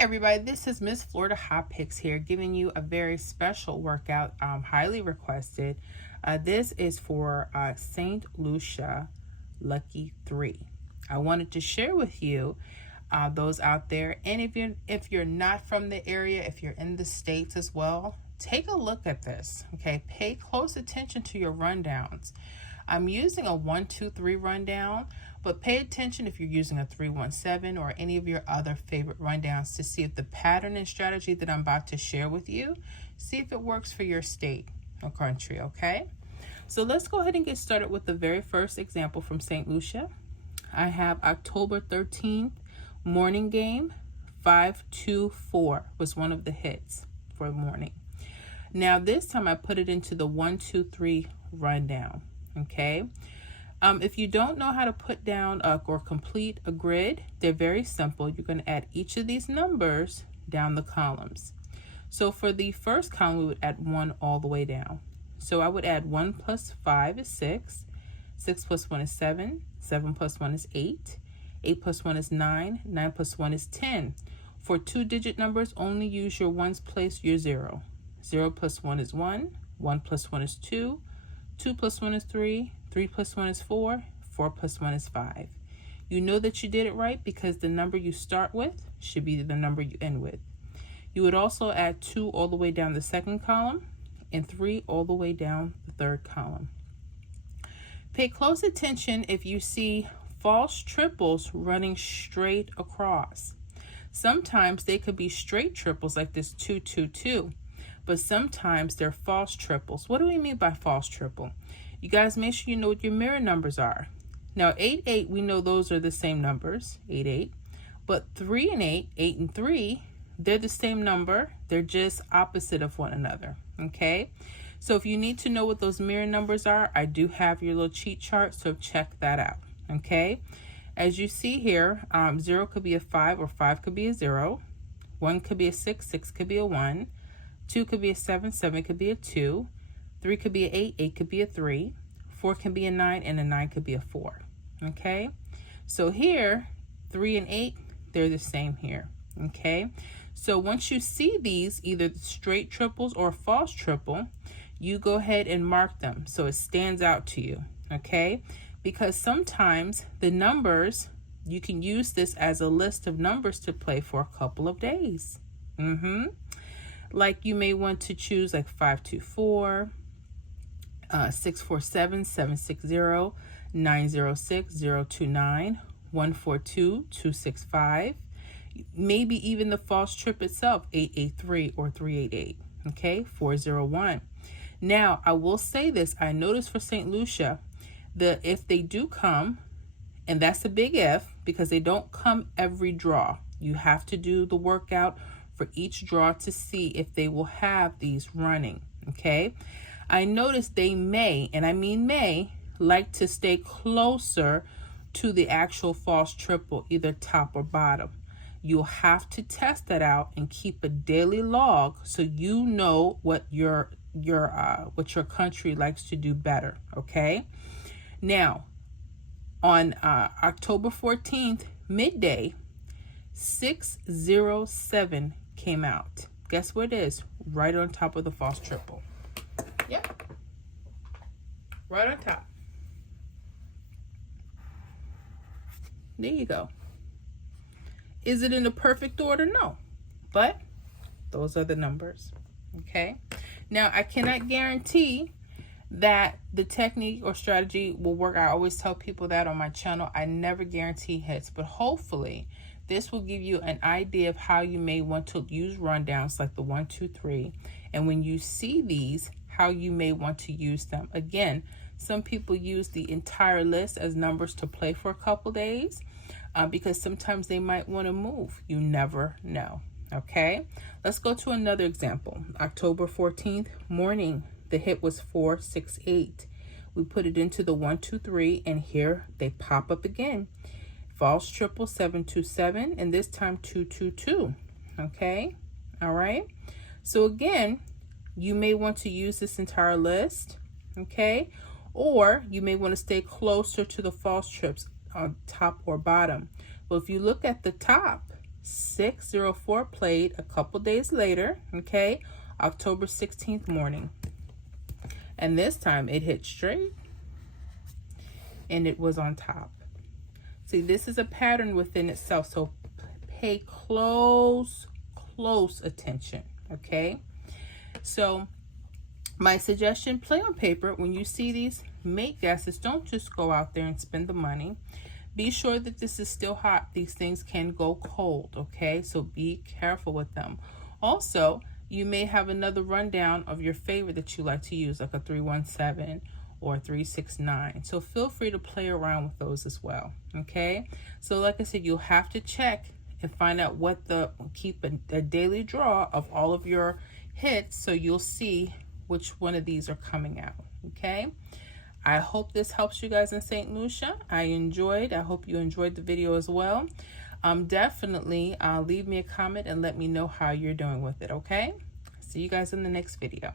everybody, this is Miss Florida Hot Picks here, giving you a very special workout, highly requested. This is for Saint Lucia Lucky 3. I wanted to share with you those out there, and if you're not from the area, if you're in the States as well, take a look at this. Okay, pay close attention to your rundowns. I'm using a 1, 2, 3 rundown, but pay attention if you're using a 3, 1, 7 or any of your other favorite rundowns to see if the pattern and strategy that I'm about to share with you, see if it works for your state or country, okay? So let's go ahead and get started with the very first example from St. Lucia. I have October 13th, morning game, 5-2-4 was one of the hits for the morning. Now this time I put it into the 1, 2, 3 rundown. Okay, if you don't know how to put down or complete a grid, they're very simple. You're going to add each of these numbers down the columns. So for the first column, we would add 1 all the way down. So I would add 1 plus 5 is 6, 6 plus 1 is 7, 7 plus 1 is 8, 8 plus 1 is 9, 9 plus 1 is 10. For 2-digit numbers, only use your ones place your 0. 0 plus 1 is 1, 1 plus 1 is 2, 2 plus 1 is 3, 3 plus 1 is 4, 4 plus 1 is 5. You know that you did it right because the number you start with should be the number you end with. You would also add 2 all the way down the second column and 3 all the way down the third column. Pay close attention if you see false triples running straight across. Sometimes they could be straight triples like this 2, 2, 2. But sometimes they're false triples. What do we mean by false triple? You guys make sure you know what your mirror numbers are. Now 8, 8, we know those are the same numbers, 8, 8. But 3 and 8, 8 and 3, they're the same number. They're just opposite of one another, okay? So if you need to know what those mirror numbers are, I do have your little cheat chart, so check that out, okay? As you see here, 0 could be a 5 or 5 could be a 0. 1 could be a 6, 6 could be a 1. 2 could be a 7, 7 could be a 2, 3 could be an 8, 8 could be a 3, 4 can be a 9, and a 9 could be a 4, okay? So here, 3 and 8, they're the same here, okay? So once you see these, either straight triples or false triple, you go ahead and mark them so it stands out to you, okay? Because sometimes the numbers, you can use this as a list of numbers to play for a couple of days. Like you may want to choose like 524, 647, 760, 906, 029, 142, 265, maybe even the false trip itself, 883 or 388, okay, 401. Now, I will say this, I noticed for St. Lucia, if they do come, and that's a big if, because they don't come every draw. You have to do the workout for each draw to see if they will have these running, okay? I noticed they may, and I mean may, like to stay closer to the actual false triple, either top or bottom. You'll have to test that out and keep a daily log so you know what your country likes to do better, okay? Now, on October 14th, midday, 607 came out. Guess what it is? Right on top of the false triple. Yep. Right on top. There you go. Is it in the perfect order? No. But those are the numbers. Okay. Now, I cannot guarantee that the technique or strategy will work. I always tell people that on my channel. I never guarantee hits, but hopefully this will give you an idea of how you may want to use rundowns like the 1, 2, 3. And when you see these, how you may want to use them. Again, some people use the entire list as numbers to play for a couple days because sometimes they might want to move. You never know. Okay, let's go to another example. October 14th morning, the hit was 468. We put it into the 1, 2, 3, and here they pop up again. False triple 727, and this time 222. Okay, all right. So again, you may want to use this entire list, okay? Or you may want to stay closer to the false trips on top or bottom. Well, if you look at the top, 604 played a couple days later, okay, October 16th morning. And this time it hit straight and it was on top. See, this is a pattern within itself, so pay close attention, okay? So my suggestion, play on paper. When you see these, make guesses. Don't just go out there and spend the money. Be sure that this is still hot. These things can go cold, okay? So be careful with them. Also, you may have another rundown of your favorite that you like to use, like a 317 or 369. So feel free to play around with those as well, okay? So like I said, you'll have to check and find out what keep a daily draw of all of your hits, so you'll see which one of these are coming out, okay? I hope this helps you guys in St. Lucia. I hope you enjoyed the video as well. Definitely leave me a comment and let me know how you're doing with it, okay? See you guys in the next video.